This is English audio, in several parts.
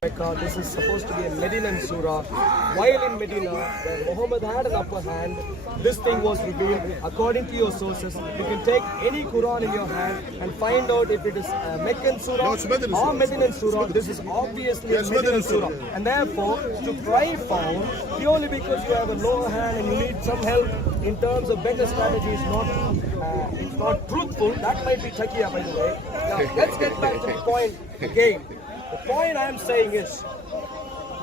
Mecca. This is supposed to be a Medinan Surah. While in Medina, where Muhammad had an upper hand, this thing was revealed. According to your sources, you can take any Quran in your hand and find out if it is a Meccan Surah or Medinan Surah. This is obviously a Medinan Surah. And therefore, to try found, purely because you have a lower hand and you need some help in terms of better strategy, it's not truthful. That might be taqiyya, by the way. Now, let's get back to the point again. The point I am saying is,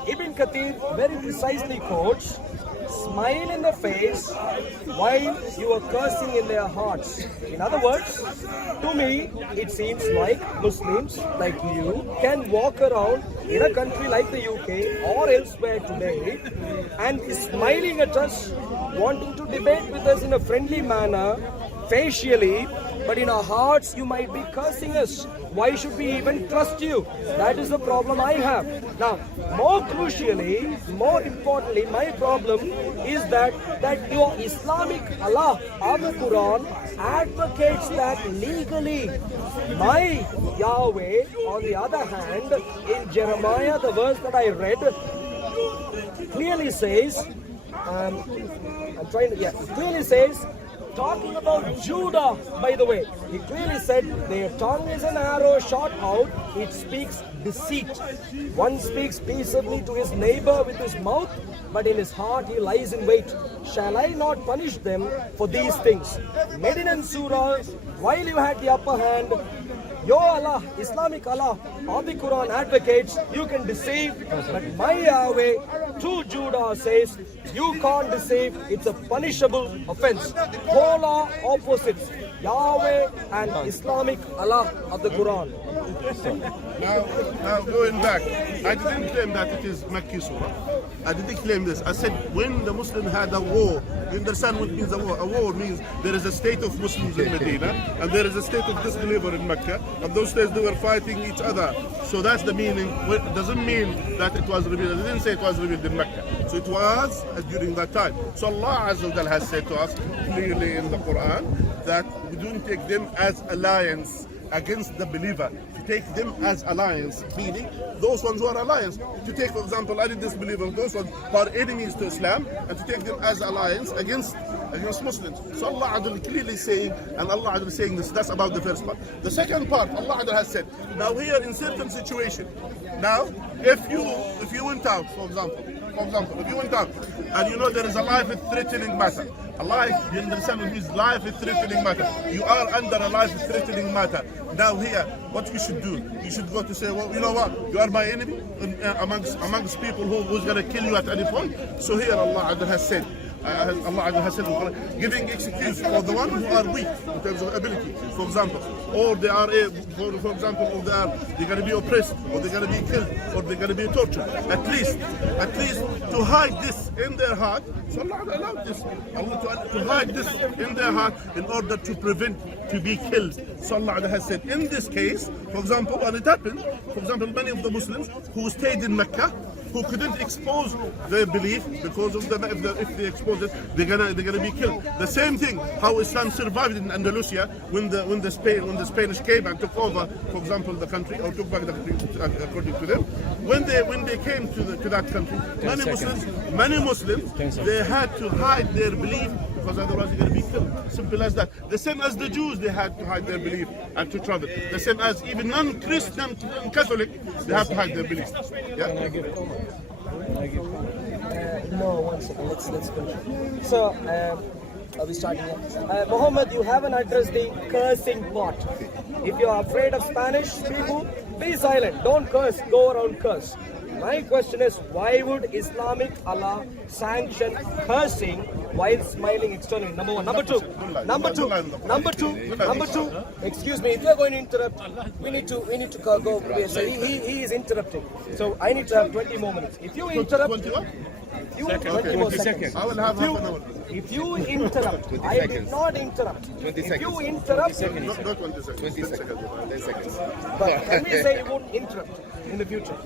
Ibn Kathir very precisely quotes, smile in the face while you are cursing in their hearts. In other words, to me, it seems like Muslims like you can walk around in a country like the UK or elsewhere today and smiling at us, wanting to debate with us in a friendly manner, facially, but in our hearts you might be cursing us. Why should we even trust you? That is the problem I have. Now, more crucially, more importantly, my problem is that your Islamic Allah of the Quran advocates that legally. My Yahweh, on the other hand, in Jeremiah, the verse that I read, clearly says, clearly says, talking about Judah, by the way, he clearly said their tongue is an arrow shot out, it speaks deceit. One speaks peaceably to his neighbor with his mouth, but in his heart he lies in wait. Shall I not punish them for these things? Medinan Surah, while you had the upper hand, your Allah, Islamic Allah of the Quran advocates you can deceive, but my Yahweh to Judah says you can't deceive, it's a punishable offense. Polar opposites, Yahweh and Islamic Allah of the Quran. Now going back, I didn't claim that it is Makki Surah. I didn't claim this. I said when the Muslim had a war, you understand what means a war? A war means there is a state of Muslims in Medina and there is a state of disbeliever in Mecca, and those states they were fighting each other. So that's the meaning. It doesn't mean that it was revealed. I didn't say it was revealed in Mecca. So it was during that time. So Allah Azza wa Jal has said to us clearly in the Quran that we don't take them as alliance against the believer. To take them as alliance, meaning those ones who are alliance. To take, for example, any disbeliever, those ones who are enemies to Islam, and to take them as alliance against Muslims. So Allah Adul clearly saying, and Allah Adul saying this, that's about the first part. The second part, Allah Adul has said, now here in certain situation, now if you went out, for example, if you went out and you know there is a life-threatening matter, a life, you understand what means life-threatening matter. You are under a life-threatening matter. Now here, what you should do, you should go to say, well, you know what, you are my enemy amongst people who's going to kill you at any point. So here Allah has said, Allah has said, giving excuse for the one who are weak in terms of ability, for example, or they are, for example, or they're going to be oppressed, or they're going to be killed, or they're going to be tortured. At least to hide this in their heart. So Allah allowed this, to hide this in their heart in order to prevent to be killed. So Allah has said, in this case, for example, when it happened, for example, many of the Muslims who stayed in Mecca, who couldn't expose their belief because of if they expose it, they're gonna be killed. The same thing how Islam survived in Andalusia when the Spanish came and took over, for example, the country, or took back the country according to them. When they came to that country, many Muslims they had to hide their belief because otherwise they're going to be killed. Simple as that. The same as the Jews, they had to hide their belief and to travel. The same as even non-Christian, Catholic, they have to hide their belief. Yeah? No, one second. Let's finish. So, are we starting here? Muhammad, you haven't addressed the cursing part. If you are afraid of Spanish people, be silent. Don't curse. Go around curse. My question is, why would Islamic Allah sanction cursing while smiling externally? Number one. Number two. Excuse me, if you are going to interrupt, we need to go. So he is interrupting. So I need to have 20 more minutes. If you interrupt, 20 more seconds. I will have half an hour. If you interrupt, I did not interrupt. If you interrupt, not 20 seconds. 10 seconds. But can we say you won't interrupt in the future?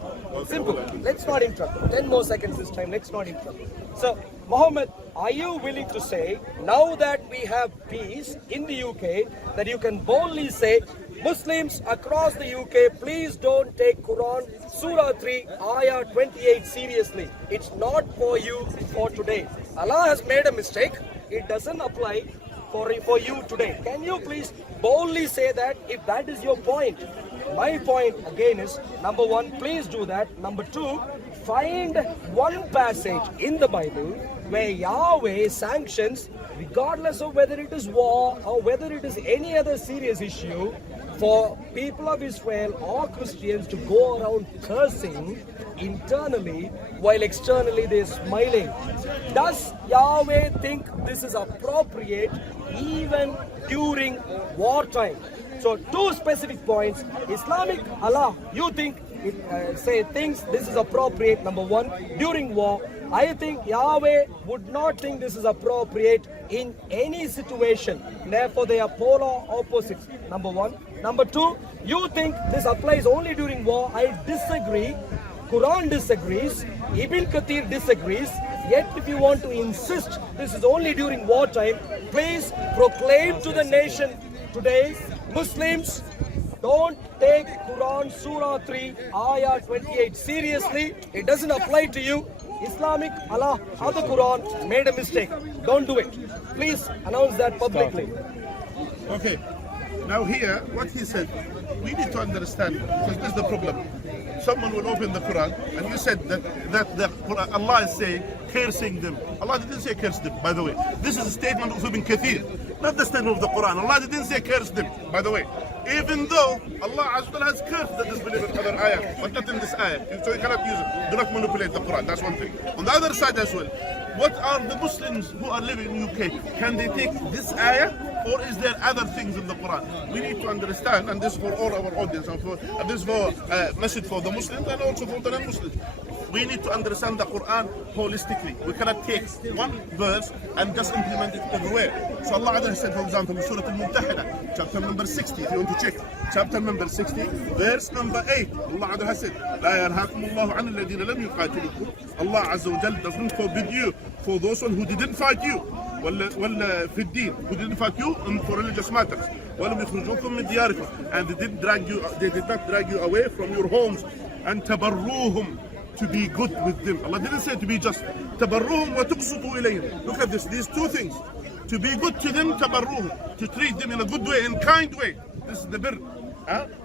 Simple. Let's not interrupt. 10 more seconds this time. Let's not interrupt. So, Muhammad, are you willing to say, now that we have peace in the UK, that you can boldly say, Muslims across the UK, please don't take Quran Surah 3 Ayah 28 seriously. It's not for you for today. Allah has made a mistake. It doesn't apply for you today. Can you please boldly say that if that is your point? My point again is, number one, please do that. Number two, find one passage in the Bible where Yahweh sanctions, regardless of whether it is war or whether it is any other serious issue, for people of Israel or Christians to go around cursing internally while externally they're smiling. Does Yahweh think this is appropriate even during wartime? So two specific points. Islamic Allah, you think thinks this is appropriate, number one, during war. I think Yahweh would not think this is appropriate in any situation. Therefore, they are polar opposites, number one. Number two, you think this applies only during war. I disagree. Quran disagrees. Ibn Kathir disagrees. Yet if you want to insist this is only during wartime, please proclaim to the nation today, Muslims, don't take Quran Surah 3 Ayah 28 seriously. It doesn't apply to you. Islamic Allah or the Quran made a mistake. Don't do it. Please announce that publicly. Okay. Now here, what he said, we need to understand, because this is the problem. Someone will open the Quran, and you said that the Quran, Allah is saying, cursing them. Allah didn't say curse them, by the way. This is a statement of Ibn Kathir, not the statement of the Quran. Allah didn't say curse them, by the way. Even though Allah Azza wa Jalla has cursed the disbelievers in other ayah, but not in this ayah. So you cannot use it. Do not manipulate the Quran. That's one thing. On the other side as well, what are the Muslims who are living in UK? Can they take this ayah, or is there other things in the Quran? We need to understand, and this is for all our audience, and this is for message for the Muslims and also for the non-Muslims. We need to understand the Quran holistically. We cannot take one verse and just implement it everywhere. So Allah Azza said, for example, in Surah Al-Mumtahana, chapter number 60, if you want to check, chapter number 60, verse number 8, Allah Azza said, لا يرهاكم الله عن الذين لم يقاتلوكم. Allah Azza wa Jalla doesn't forbid you for those who didn't fight you. ولا في الدين, who didn't fight you for religious matters. ولم يخرجوكم من دياركم, and they did not drag you away from your homes. And تبروهم, to be good with them. Allah didn't say to be just. تبروهم وتقسطوا إليهم. Look at this, these two things. To be good to them, تبروهم, to treat them in a good way, in a kind way. This is the birr.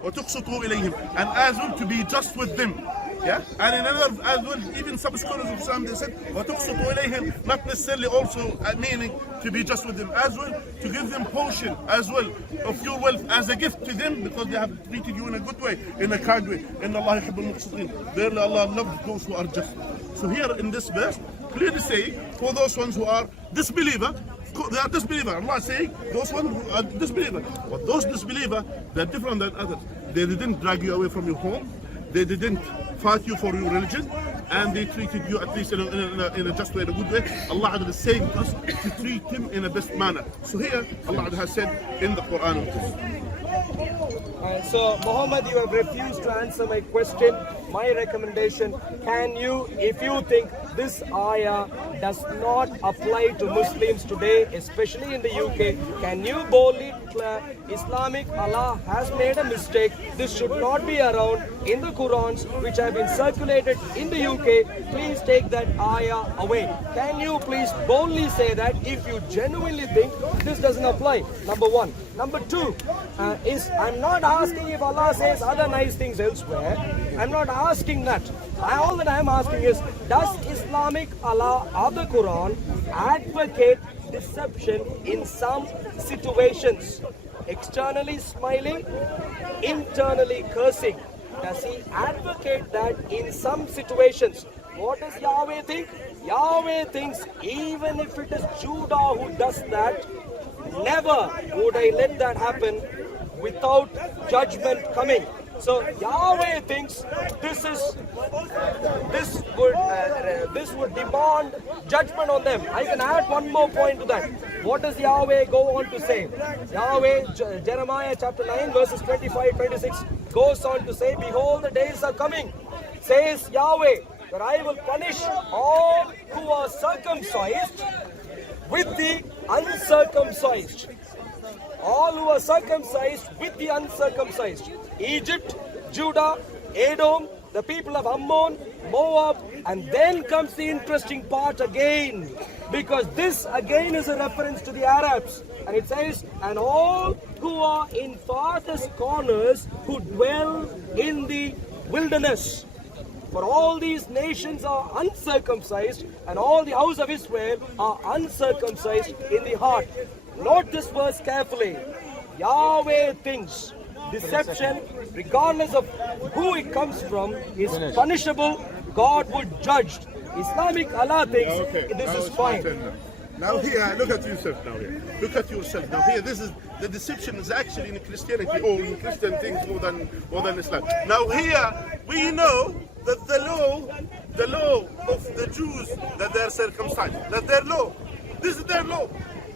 وتقسطوا إليهم, and as well to be just with them. Yeah, and in another as well, even some scholars of Islam, they said وتقسطوا إليهم, not necessarily also meaning to be just with them, as well to give them portion as well of your wealth as a gift to them, because they have treated you in a good way, in a kind way. إن الله يحب المقسطين. Verily Allah loves those who are just. So here in this verse, clearly saying for those ones who are disbeliever, they are disbeliever. Allah is saying those ones who are disbeliever. But those disbeliever, they are different than others. They didn't drag you away from your home. They didn't fight you for your religion, and they treated you at least in a just way, in a good way. Allah is saying to us to treat him in the best manner. So here, Allah has said in the Quran. So Muhammad, you have refused to answer my question. My recommendation, can you, if you think this ayah does not apply to Muslims today, especially in the UK, can you boldly declare Islamic Allah has made a mistake, this should not be around in the Qurans which have been circulated in the UK, please take that ayah away. Can you please boldly say that if you genuinely think this doesn't apply? Number one. Number two is, I'm not asking if Allah says other nice things elsewhere. I'm not asking that. All that I'm asking is, does Islamic Allah or the Quran advocate deception in some situations? Externally smiling, internally cursing. Does he advocate that in some situations? What does Yahweh think? Yahweh thinks even if it is Judah who does that, never would I let that happen without judgment coming. So Yahweh thinks this would demand judgment on them. I can add one more point to that. What does Yahweh go on to say? Yahweh, Jeremiah chapter 9 verses 25-26 goes on to say, behold, the days are coming, says Yahweh, that I will punish all who are circumcised with the uncircumcised. all who are circumcised with the uncircumcised. Egypt, Judah, Edom, the people of Ammon, Moab, and then comes the interesting part again, because this again is a reference to the Arabs. And it says, and all who are in farthest corners, who dwell in the wilderness. For all these nations are uncircumcised, and all the house of Israel are uncircumcised in the heart. Note this verse carefully. Yahweh thinks deception, regardless of who it comes from, is punishable. God would judge. Islamic Allah thinks this is fine. Now here, look at yourself now here. Look at yourself now here. This is the deception is actually in Christianity or in Christian things more than Islam. Now here we know that the law of the Jews, that they are circumcised, that their law. This is their law.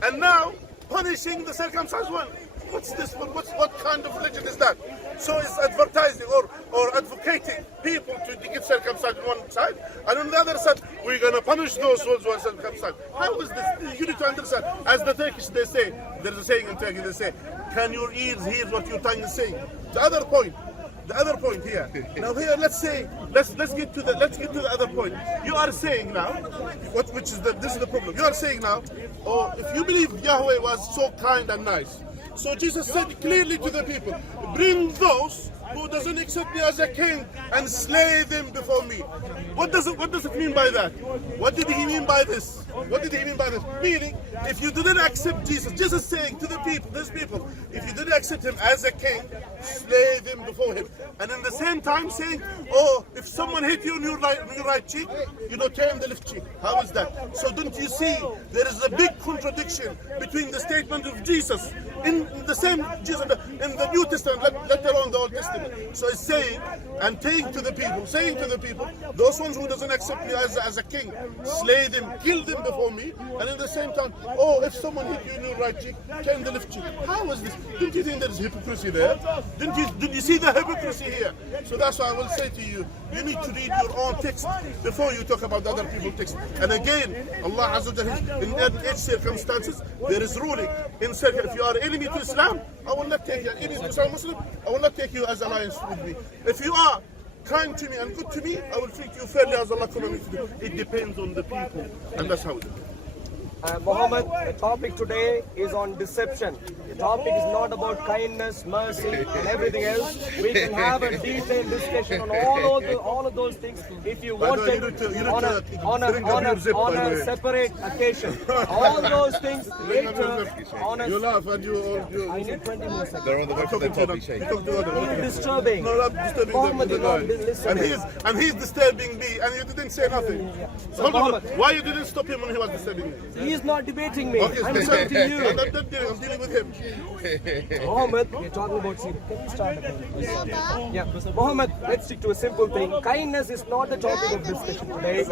And now punishing the circumcised one. What's this? What kind of religion is that? So it's advertising or advocating people to get circumcised on one side, and on the other side, we're going to punish those who are circumcised. How is this? You need to understand. As the Turkish, they say, there's a saying in Turkey, they say, can your ears hear what your tongue is saying? The other point here. Now here, let's get to the other point. You are saying now, this is the problem. You are saying now, if you believe Yahweh was so kind and nice, so Jesus said clearly to the people, bring those who doesn't accept me as a king and slay them before me. What does it mean by that? What did he mean by this? What did he mean by this? Meaning, if you didn't accept Jesus saying to the people, these people, if you didn't accept him as a king, slay them before him. And in the same time saying, if someone hit you on your right cheek, turn the left cheek. How is that? So don't you see, there is a big contradiction between the statement of Jesus in the same Jesus in the New Testament, let alone the Old Testament. So it's saying to the people, those ones who doesn't accept me as a king, slay them, kill them before me, and at the same time, if someone hit you in your right cheek, turn the left cheek. How is this? Don't you think there is hypocrisy there? Did you see the hypocrisy here? So that's why I will say to you, you need to read your own text before you talk about other people's text. And again, Allah Azza wa Jalla, in each circumstances, there is ruling. If you are enemy to Islam, I will not take you. Enemy to Islam Muslim, I will not take you as alliance with me. If you are kind to me and good to me, I will treat you fairly as Allah commanded me to do. It depends on the people, and that's how it is. Muhammad, the topic today is on deception. The topic is not about kindness, mercy, and everything else. We can have a detailed discussion on all of those things if you want it on a separate occasion. All those things later on a... You laugh and you... I need 20 more seconds. They're on the way to their topic, Sheikh. You're disturbing. No, not disturbing Muhammad is not them. listening. And he's disturbing me, and you didn't say nothing. Yeah. So hold on. Why you didn't stop him when he was disturbing me? He's not debating me. Okay, I'm saying to you. I'm dealing with him. Muhammad, we're talking about sin. Can you start again, please? Yeah. Muhammad, let's stick to a simple thing. Kindness is not the topic of discussion today.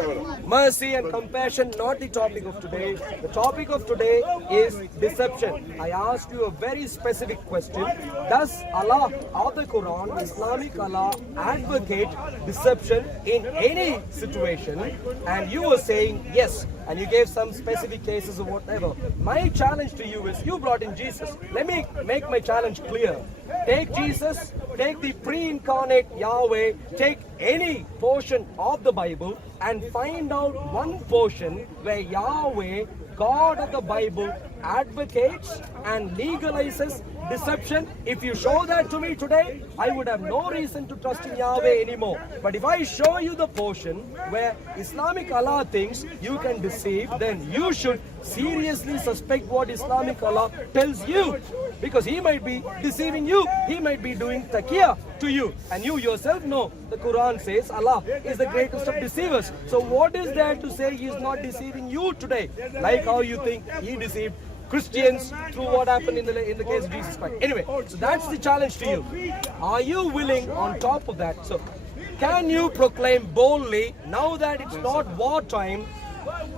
Mercy and compassion, not the topic of today. The topic of today is deception. I asked you a very specific question. Does Allah or the Quran, Islamic Allah, advocate deception in any situation? And you were saying yes. And you gave some specific cases or whatever. My challenge to you is, you brought in Jesus. Let me make my challenge clear. Take Jesus, take the pre-incarnate Yahweh, take any portion of the Bible and find out one portion where Yahweh, God of the Bible, advocates and legalizes deception. If you show that to me today, I would have no reason to trust in Yahweh anymore. But if I show you the portion where Islamic Allah thinks you can deceive, then you should seriously suspect what Islamic Allah tells you. Because he might be deceiving you. He might be doing taqiyya to you. And you yourself know the Quran says Allah is the greatest of deceivers. So what is there to say he is not deceiving you today? Like how you think he deceived Christians through what happened in the case of Jesus Christ. Anyway, so that's the challenge to you. Are you willing on top of that? So can you proclaim boldly, now that it's not wartime,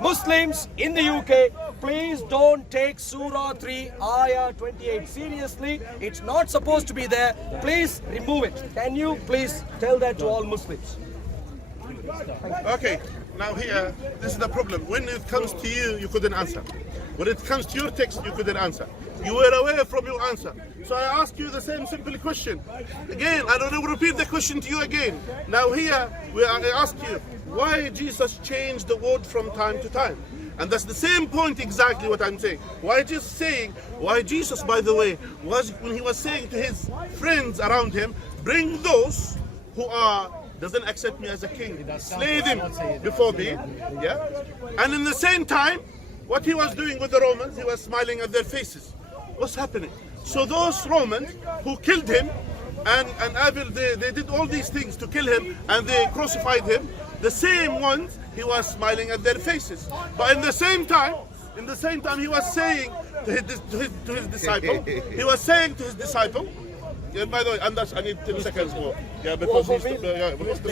Muslims in the UK, please don't take Surah 3, Ayah 28 seriously. It's not supposed to be there. Please remove it. Can you please tell that to all Muslims? Okay, now here, this is the problem. When it comes to you, you couldn't answer. When it comes to your text, you couldn't answer. You were away from your answer. So I ask you the same simple question. Again, I don't repeat the question to you again. Now here, I ask you, why Jesus changed the word from time to time? And that's the same point exactly what I'm saying. Why Jesus, by the way, was when he was saying to his friends around him, bring those who doesn't accept me as a king, slay them before me. Yeah? And in the same time, what he was doing with the Romans, he was smiling at their faces. What's happening? So those Romans who killed him and they did all these things to kill him and they crucified him, the same ones he was smiling at their faces. But in the same time he was saying to his disciple, yeah, by the way, Anders, I need 10 seconds more. Yeah, because because the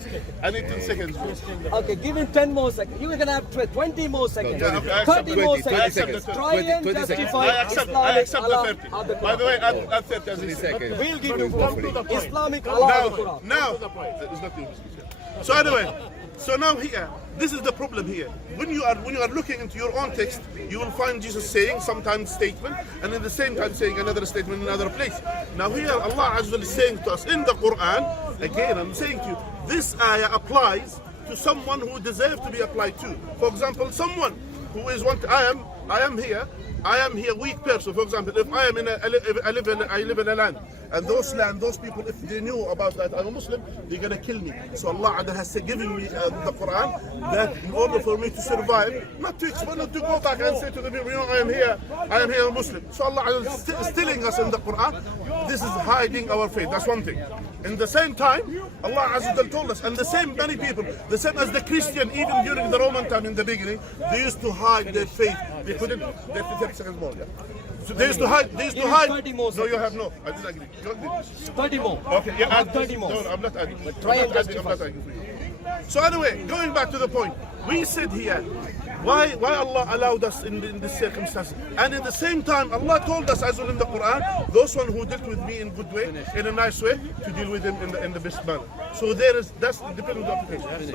section. I need 10 seconds more. Okay, give him 10 more seconds. You can have 20 more seconds. Yeah, okay, 30 more 20 seconds. seconds. Try and justify I accept the 30. By the way, add 30 as he said. We'll give you Islamic Allah. Now, it's not you. So anyway, so now here, this is the problem here. When you are looking into your own text, you will find Jesus saying sometimes statement, and at the same time saying another statement in another place. Now here, Allah Azza wa Jalla is saying to us in the Quran, again I'm saying to you, this ayah applies to someone who deserves to be applied to. For example, someone who is I am here, weak person. For example, if I live in a land, and those people, if they knew about that I'm a Muslim, they're gonna kill me. So Allah has given me the Quran that in order for me to survive, not to go back and say to the people, I am here a Muslim. So Allah is telling us in the Quran, this is hiding our faith. That's one thing. In the same time, Allah Azza wa Jalla told us, and the same many people, the same as the Christian, even during the Roman time in the beginning, they used to hide their faith. They couldn't. 30 seconds more. Yeah. So they used to hide. 30 more No, you have no. I didn't agree. You agree. 30 more. Okay. Yeah. Add 30 more. No, I'm not adding. Try and I'm not adding for you. So anyway, going back to the point, we said here, why Allah allowed us in this circumstance, and at the same time Allah told us as well in the Quran, those one who dealt with me in good way, in a nice way, to deal with them in the best manner. So that's depending on the application.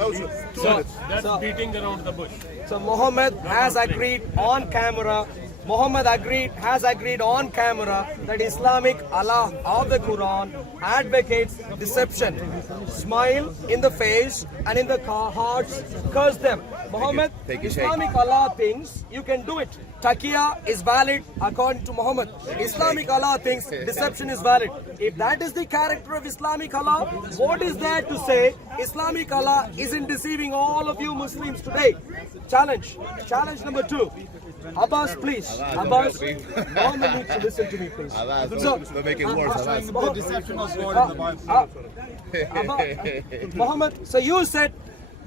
That's beating around the bush. So Muhammad has agreed on camera. Has agreed on camera that Islamic Allah of the Quran advocates deception. Smile in the face and in the hearts, curse them. Muhammad, Islamic Allah thinks you can do it. Taqiyya is valid according to Muhammad. Islamic Allah thinks deception is valid. If that is the character of Islamic Allah, what is there to say Islamic Allah isn't deceiving all of you Muslims today? Challenge number 2. Abbas, please. Abbas, Muhammad needs to listen to me, please. We're making worse. Muhammad, so you said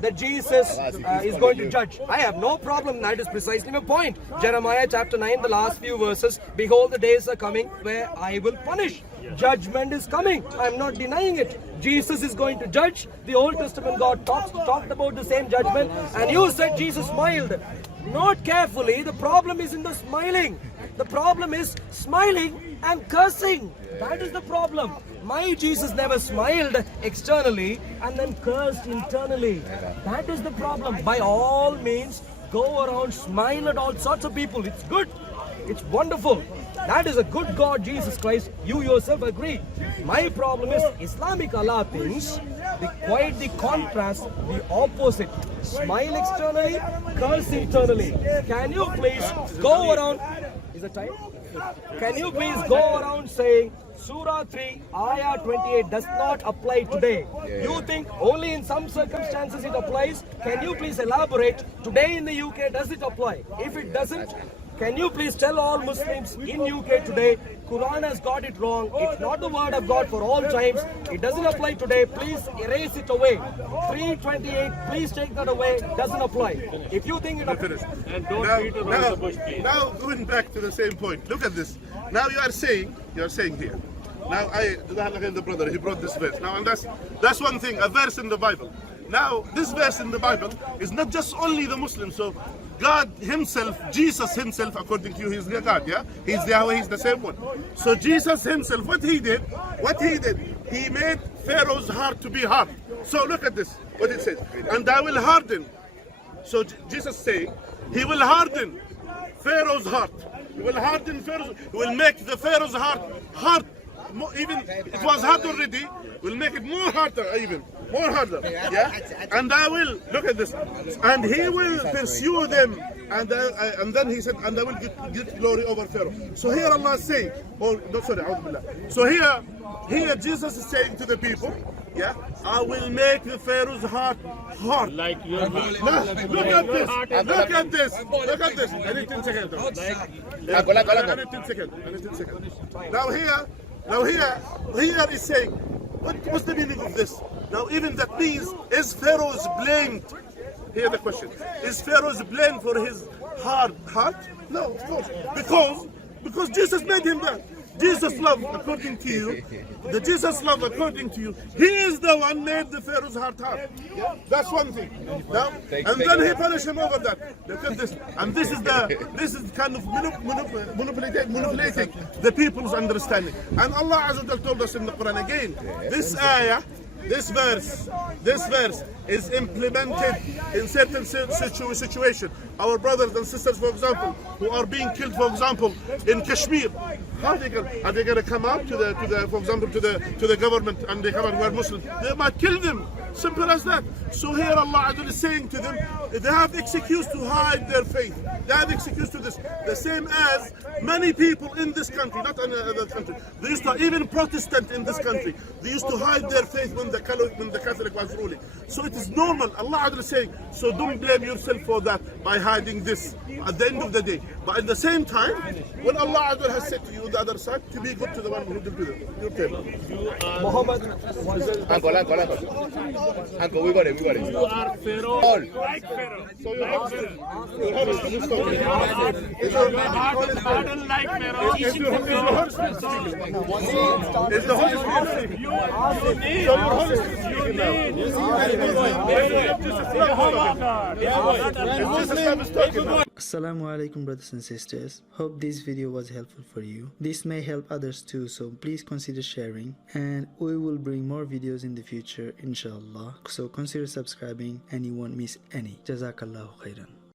that Jesus is going to judge. I have no problem. That is precisely my point. Jeremiah chapter 9, the last few verses. Behold, the days are coming where I will punish. Judgment is coming. I'm not denying it. Jesus is going to judge. The Old Testament God talked about the same judgment. And you said Jesus smiled. Note carefully, the problem is in the smiling. The problem is smiling and cursing. That is the problem. My Jesus never smiled externally and then cursed internally. That is the problem. By all means, go around, smile at all sorts of people. It's good. It's wonderful. That is a good God, Jesus Christ. You yourself agree. My problem is Islamic Allah thinks quite the contrast, the opposite. Smile externally, curse internally. Can you please go around? Is it time? Can you please go around saying Surah 3, Ayah 28 does not apply today? You think only in some circumstances it applies? Can you please elaborate? Today in the UK, does it apply? If it doesn't, can you please tell all Muslims in UK today, Quran has got it wrong. It's not the word of God for all times. It doesn't apply today. Please erase it away. 328, please take that away. Doesn't apply. If you think it applies. And don't beat around the bush, please. Now going back to the same point. Look at this. Now you are saying here. Now the brother, he brought this verse. Now and that's one thing, a verse in the Bible. Now this verse in the Bible is not just only the Muslims. So God himself, Jesus himself, according to you, he's the God, yeah? He's Yahweh, he's the same one. So Jesus himself, what he did, he made Pharaoh's heart to be hard. So look at this, what it says. And I will harden. So Jesus saying, he will harden Pharaoh's heart. will harden Pharaoh, will make the Pharaoh's heart hard. Even it was hard already, will make it more harder, even more harder. Yeah, and I will look at this, and he will pursue them, and then he said, and I will get glory over Pharaoh. So here Allah is saying, or no, sorry, Nauzubillah. So here Jesus is saying to the people, yeah, I will make the Pharaoh's heart hard. Like your heart. Look at this. Look at this. Look at this. I need 10 seconds. I need 10 seconds. I need 10 seconds. Now here is saying, what's the meaning of this? Now even that means, is Pharaoh's blamed? Here's the question. Is Pharaoh's blamed for his hard heart? No, of course. Because Jesus made him that. Jesus love according to you. The Jesus love according to you. He is the one made the Pharaoh's heart hard. That's one thing. Now, and then he punished him over that. Look at this. And this is kind of manipulating the people's understanding. And Allah Azza wa Jalla told us in the Quran again, this ayah, this verse is implemented in certain situation. Our brothers and sisters, for example, who are being killed, for example, in Kashmir, are they going to come out to the for example, to the government, and they come and we're Muslims? They might kill them. Simple as that. So here Allah is saying to them, they have excuse to hide their faith. They have excuse to this. The same as many people in this country, not in other country. They used to, even Protestant in this country, they used to hide their faith when the Catholic was ruling. So it is normal. Allah is saying, so don't blame yourself for that by hiding this at the end of the day. But at the same time, when Allah has said to you on the other side, to be good to the one who did it. Your turn. Muhammad Uncle, we got it. You are Pharaoh, like Pharaoh. So your heart is Pardon like Pharaoh. Is the Holy Spirit speaking? You need. So your Holy Spirit speaking now. Assalamu alaikum, brothers and sisters. Hope this video was helpful for you. This may help others too, so please consider sharing, and we will bring more videos in the future, inshallah. So consider subscribing and you won't miss any. Jazakallahu khairan.